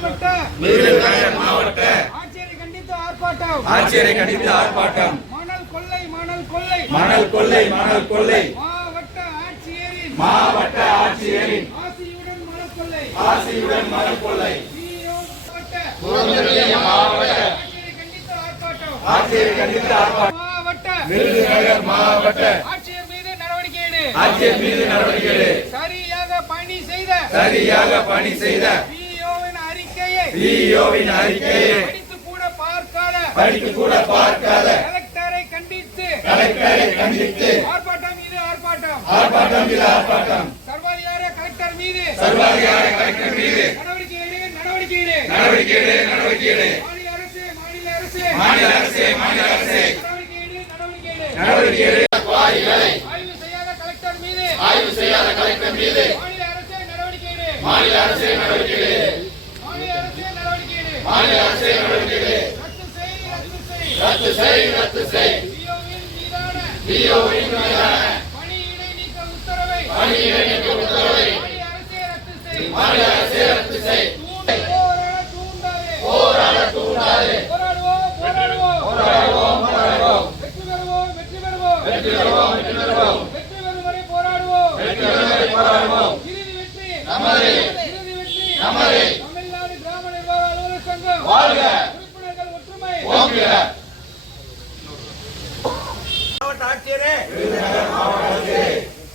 மாவட்ட விருதுநகர் மாவட்ட. ஆட்சியரை கண்டித்து ஆர்ப்பாட்டம். ஆட்சியரை கண்டித்து ஆர்ப்பாட்டம். மணல் கொள்ளை மணல் கொள்ளை. மணல் கொள்ளை மணல் கொள்ளை. மாவட்ட ஆட்சியரின். மாவட்ட ஆட்சியரின். ஆசியுடன் மணல் கொள்ளை. ஆசியுடன் மணல் கொள்ளை. CEO மாவட்ட. ஆட்சியரை கண்டித்து ஆர்ப்பாட்டம். ஆட்சியரை கண்டித்து ஆர்ப்பாட்டம். மாவட்ட. விருதுநகர் மாவட்ட. ஆட்சியர் மீது நடவடிக்கை எடு. ஆட்சியர் மீது நடவடிக்கை எடு. சரியாக பணி செய்த. சரியாக பணி செய்த. பிஇஓவின் அறிக்கையை படித்து கூட பார்க்காத. கலெக்டரை கண்டித்து. கலெக்டரை கண்டித்து. ஆர்ப்பாட்டம் மீது ஆர்ப்பாட்டம். ஆர்ப்பாட்டம் மீது ஆர்ப்பாட்டம். சர்வாதிகார கலெக்டர் மீது. சர்வாதிகார கலெக்டர் மீது. நடவடிக்கை எடு நடவடிக்கை எடு நடவடிக்கை எடு நடவடிக்கை எடு மாநில அரசு. மாநில அரசு மாநில அரசே. மாநில அரசே நடவடிக்கை எடு ஆய்வு செய்யாத கலெக்டர் மீது. ஆய்வு செய்யாத கலெக்டர் மீது. மாநில அரசே நடவடிக்கை எடு மாநில அரசே நடவடிக்கை எடு மாநில அரசே நடவடிக்கை எடு மாநில அரசே நடவடிக்கை எடு ரத்து செய் ரத்து செய் பிஓவின் மீதான பணியிடை நீக்க உத்தரவை பணியிடை நீக்க உத்தரவை மாநில அரசே ரத்து செய் போராட தூண்டாதே போராட தூண்டாதே போராடுவோம் போராடுவோம் போராடுவோம் போராடுவோம் வெற்றி பெறுவோம் வெற்றி பெறுவோம் வெற்றி பெறுவோம் வெற்றி பெறுவோம் வெற்றி பெறும் வரை போராடுவோம் வெற்றி பெறும் வரை போராடுவோம் இறுதி வெற்றி நமதே. இறுதி வெற்றி நமதே. தமிழ்நாடு கிராம நிர்வாக அலுவலர் சங்கம் வாழ்க. உறுப்பினர்கள் ஒற்றுமை ஓங்குக மாவட்ட ஆட்சியரே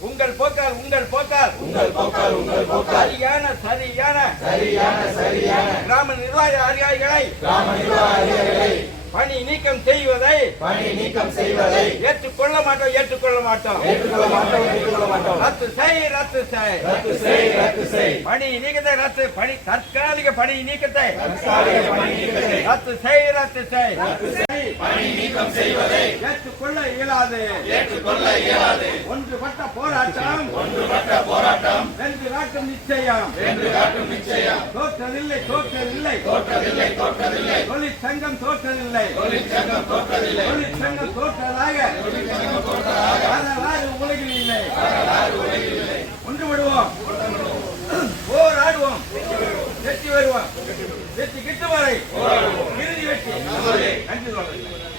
உங்கள் போக்கால் உங்கள் போக்கால் உங்கள் போக்கால். உங்கள் போக்கால் சரியான சரியான. சரியான சரியான கிராம நிர்வாக அதிகாரிகளை கிராம நிர்வாக அதிகாரிகளை பணி நீக்கம் செய்வதை பணி நீக்கம் செய்வதை ஏற்றுக்கொள்ள மாட்டோம் ஏற்றுக்கொள்ள மாட்டோம். ஏற்றுக்கொள்ள மாட்டோம் ஏற்றுக்கொள்ள மாட்டோம் ரத்து செய் ரத்து செய். ரத்து செய் ரத்து செய் பணி நீக்கத்தை ரத்து பணி தற்காலிக பணி நீக்கத்தை தற்காலிக பணி நீக்கத்தை ரத்து செய் ரத்து செய் ரத்து செய். நீக்கம் செய்வதை. ஏற்றுக்கொள்ள இயலாது. ஏற்றுக்கொள்ள இயலாது. ஒன்றுபட்ட போராட்டம். ஒன்றுபட்ட போராட்டம். வென்று காட்டும் நிச்சயம். என்று காட்டும் நிச்சயம். தோற்றதில்லை தோற்றதில்லை. தோற்றதில்லை தோற்றதில்லை. தொழிற்சங்கம் தோற்றதில்லை. தொழிற்சங்கம் தோற்றதில்லை. தொழிற்சங்கம் தோற்றதாக. வரலாறு உலகில் இல்லை ஒன்றுபடுவோம். போராடுவோம். வெற்றி வருவோம் வெற்றி கிட்டும் வரை. இறுதி வெற்றி. நன்றி சொல்றேன்